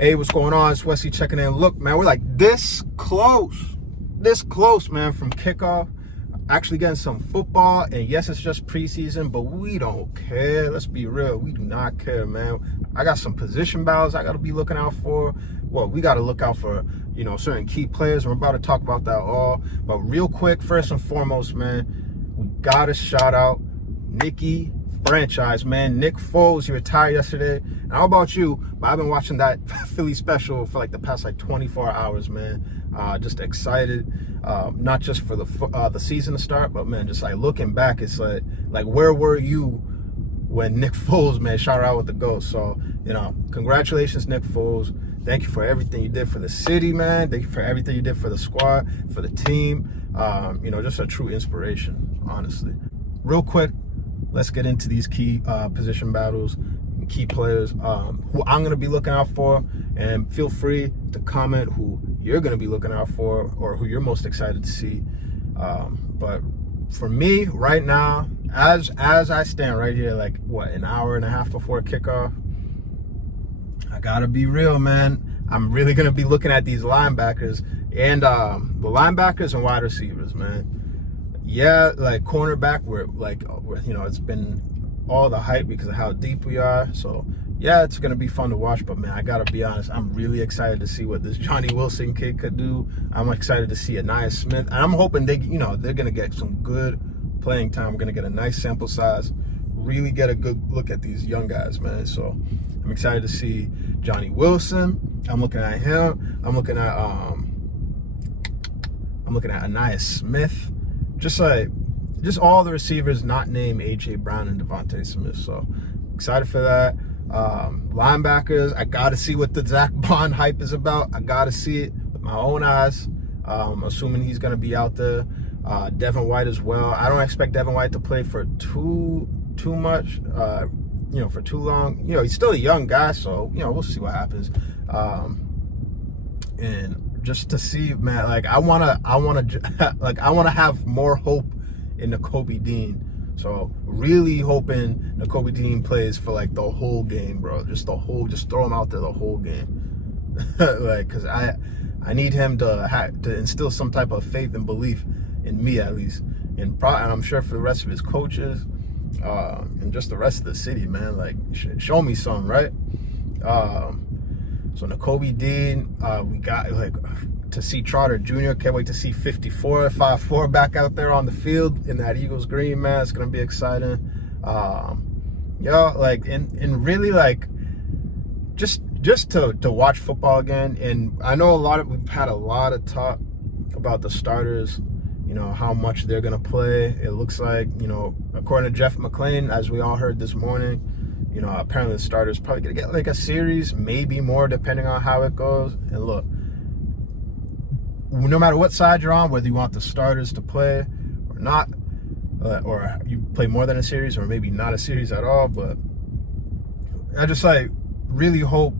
Hey, what's going on? It's Wesley checking in. Look, man, we're like this close, man, from kickoff. Actually getting some football, and yes, it's just preseason, but we don't care. Let's be real. We do not care, man. I got some position battles I got to be looking out for. Well, we got to look out for, certain key players. We're about to talk about that all. But real quick, first and foremost, man, we got to shout out Nicky franchise, man. Nick Foles, he retired yesterday. And how about you? But I've been watching that Philly special for like the past 24 hours, man. Just excited, not just for the season to start, but man, just like looking back, it's like where were you when Nick Foles, man, shot out with the ghost? So, congratulations, Nick Foles. Thank you for everything you did for the city, man. Thank you for everything you did for the squad, for the team. Just a true inspiration, honestly. Real quick, let's get into these key position battles, key players who I'm going to be looking out for, and feel free to comment who you're going to be looking out for or who you're most excited to see. But for me right now, as I stand right here, like an hour and a half before kickoff, I gotta be real, man. I'm really going to be looking at these linebackers and the linebackers and wide receivers, man. Yeah, like cornerback, it's been all the hype because of how deep we are. So yeah, it's gonna be fun to watch. But man, I gotta be honest, I'm really excited to see what this Johnny Wilson kid could do. I'm excited to see Anaya Smith, and I'm hoping they're gonna get some good playing time. We're gonna get a nice sample size, really get a good look at these young guys, man. So I'm excited to see Johnny Wilson. I'm looking at him. I'm looking at Anaya Smith. Just all the receivers not named A.J. Brown and Devontae Smith. So excited for that. Linebackers, I got to see what the Zach Bond hype is about. I got to see it with my own eyes. Assuming he's going to be out there. Devin White as well. I don't expect Devin White to play for too much, for too long. He's still a young guy, so, we'll see what happens. And just to see, man, I want to have more hope in Nakobe Dean. So really hoping Nakobe Dean plays for the whole game, bro. Just throw him out there the whole game. Cause I need him to instill some type of faith and belief in me, at least. And I'm sure for the rest of his coaches, and just the rest of the city, man, show me some, right? So Nakobe Dean, we got to see Trotter Jr. Can't wait to see 5'4" back out there on the field in that Eagles green, man. It's gonna be exciting. And really just to watch football again. And I know we've had a lot of talk about the starters, how much they're gonna play. It looks like, according to Jeff McClain, as we all heard this morning, apparently the starters probably gonna get a series, maybe more, depending on how it goes. And look, no matter what side you're on, whether you want the starters to play or not, or you play more than a series or maybe not a series at all, but I just really hope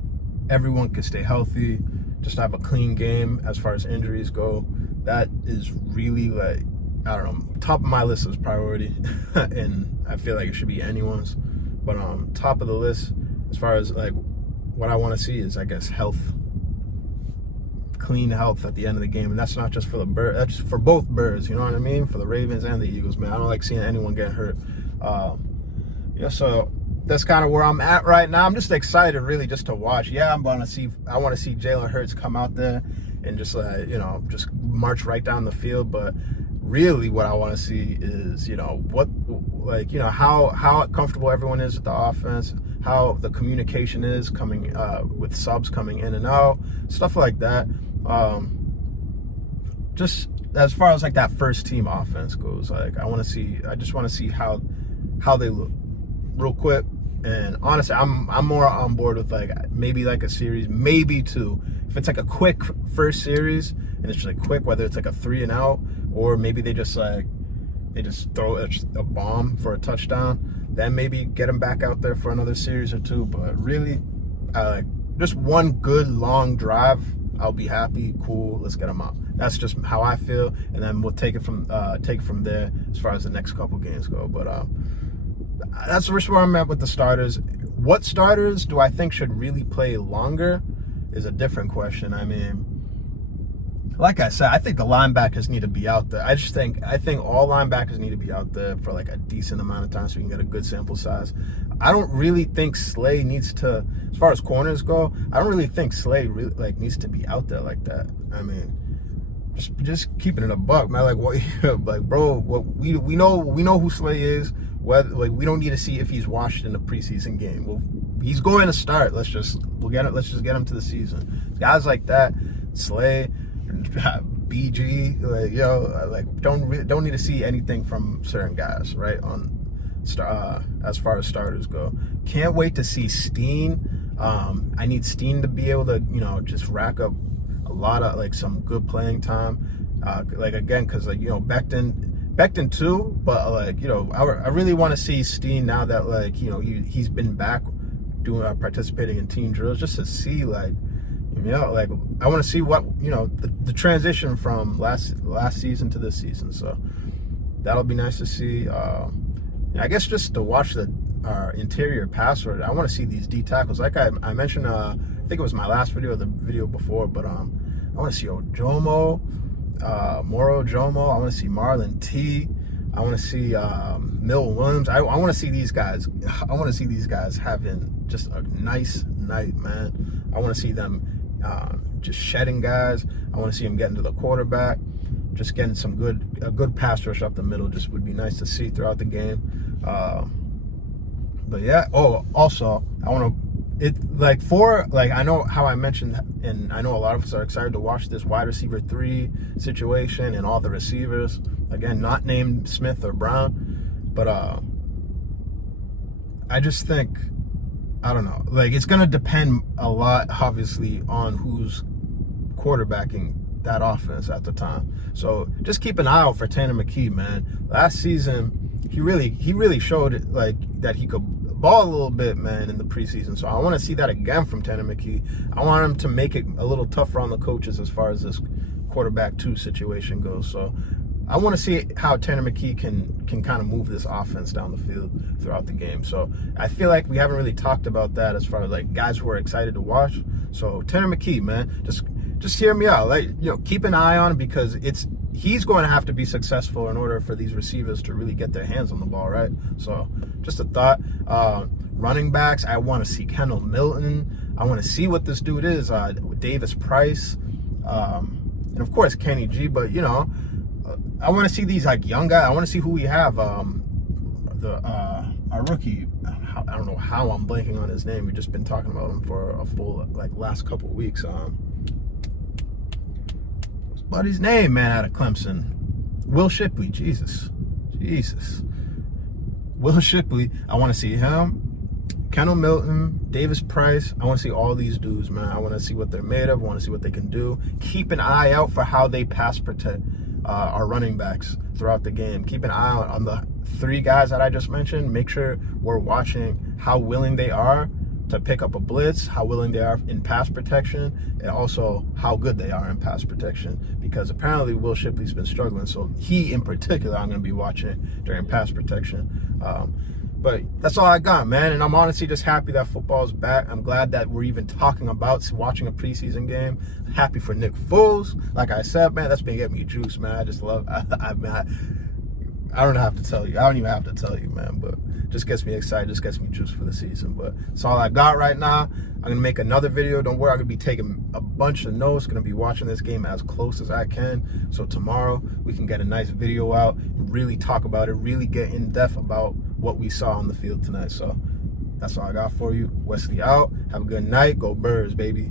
everyone can stay healthy, just have a clean game as far as injuries go. That is really top of my list is priority. And I feel like it should be anyone's. But top of the list, as far as what I want to see is, I guess, health, clean health at the end of the game, and that's not just for the birds. That's for both birds. You know what I mean? For the Ravens and the Eagles, man. I don't like seeing anyone get hurt. So that's kind of where I'm at right now. I'm just excited, really, just to watch. Yeah, I want to see Jalen Hurts come out there and just just march right down the field, but really what I want to see is, how comfortable everyone is with the offense, how the communication is coming with subs coming in and out, stuff like that. Just as far as that first team offense goes, I just want to see how they look real quick. And honestly, I'm more on board with maybe a series, maybe two. If it's a quick first series and it's just quick, whether it's a 3 and out, or maybe they just throw a bomb for a touchdown, then maybe get them back out there for another series or two. But really, just one good long drive, I'll be happy. Cool, let's get them out. That's just how I feel, and then we'll take it from there as far as the next couple games go. But that's where I'm at with the starters. What starters do I think should really play longer is a different question. I mean, like I said, I think the linebackers need to be out there. I think all linebackers need to be out there for like a decent amount of time so we can get a good sample size. I don't really think Slay needs to, as far as corners go, I don't really think Slay really like needs to be out there like that. I mean, just keeping it a buck, man. Like what, like bro, what we know who Slay is. Whether like we don't need to see if he's washed in a preseason game. Well, he's going to start. Let's just get him to the season. Guys like that, Slay, BG, like like don't need to see anything from certain guys, right? As far as starters go, can't wait to see Steen. I need Steen to be able to just rack up a lot of like some good playing time. Like again, because like Becton too, but like I really want to see Steen now that like he's been back doing participating in team drills, just to see like like I want to see what the transition from last season to this season. So that'll be nice to see. I guess just to watch our interior pass rush. I want to see these D tackles. Like I mentioned, I think it was my last video or the video before, but I want to see Ojomo, Moro Jomo. I want to see Marlon T. I want to see Mill Williams. I want to see these guys. I want to see these guys having just a nice night, man. I want to see them just shedding guys. I want to see them getting to the quarterback, just getting a good pass rush up the middle. Just would be nice to see throughout the game. But yeah. Oh, also I want to I know how I mentioned, and I know a lot of us are excited to watch this wide receiver 3 situation and all the receivers. Again, not named Smith or Brown, but I just think, I don't know, like it's gonna depend a lot, obviously, on who's quarterbacking that offense at the time. So just keep an eye out for Tanner McKee, man. Last season, he really showed it, like that he could ball a little bit, man, in the preseason. So I want to see that again from Tanner McKee. I want him to make it a little tougher on the coaches as far as this quarterback 2 situation goes. So I want to see how Tanner McKee can kind of move this offense down the field throughout the game. So I feel like we haven't really talked about that as far as like guys who are excited to watch. So Tanner McKee, man, just hear me out. Like keep an eye on him, because he's going to have to be successful in order for these receivers to really get their hands on the ball, right? So just a thought. Running backs, I want to see Kendall Milton. I want to see what this dude is. Davis Price, and of course Kenny G. But I want to see these like young guys. I want to see who we have. Our rookie. I don't know how I'm blanking on his name. We've just been talking about him for a full last couple of weeks. What's his name, man, out of Clemson? Will Shipley. Jesus. Will Shipley. I want to see him. Kendall Milton, Davis Price. I want to see all these dudes, man. I want to see what they're made of. I want to see what they can do. Keep an eye out for how they pass protect our running backs throughout the game. Keep an eye out on the 3 guys that I just mentioned. Make sure we're watching how willing they are to pick up a blitz, how willing they are in pass protection, and also how good they are in pass protection, because apparently Will Shipley's been struggling. So he in particular I'm going to be watching during pass protection. But that's all I got, man. And I'm honestly just happy that football's back. I'm glad that we're even talking about watching a preseason game. Happy for Nick Foles. Like I said, man, that's been getting me juice, man. I just love I don't have to tell you. I don't even have to tell you, man. But just gets me excited. Just gets me juice for the season. But that's all I got right now. I'm going to make another video. Don't worry. I'm going to be taking a bunch of notes. Going to be watching this game as close as I can. So tomorrow we can get a nice video out and really talk about it. Really get in depth about what we saw on the field tonight. So that's all I got for you. Wesley out. Have a good night. Go Birds, baby.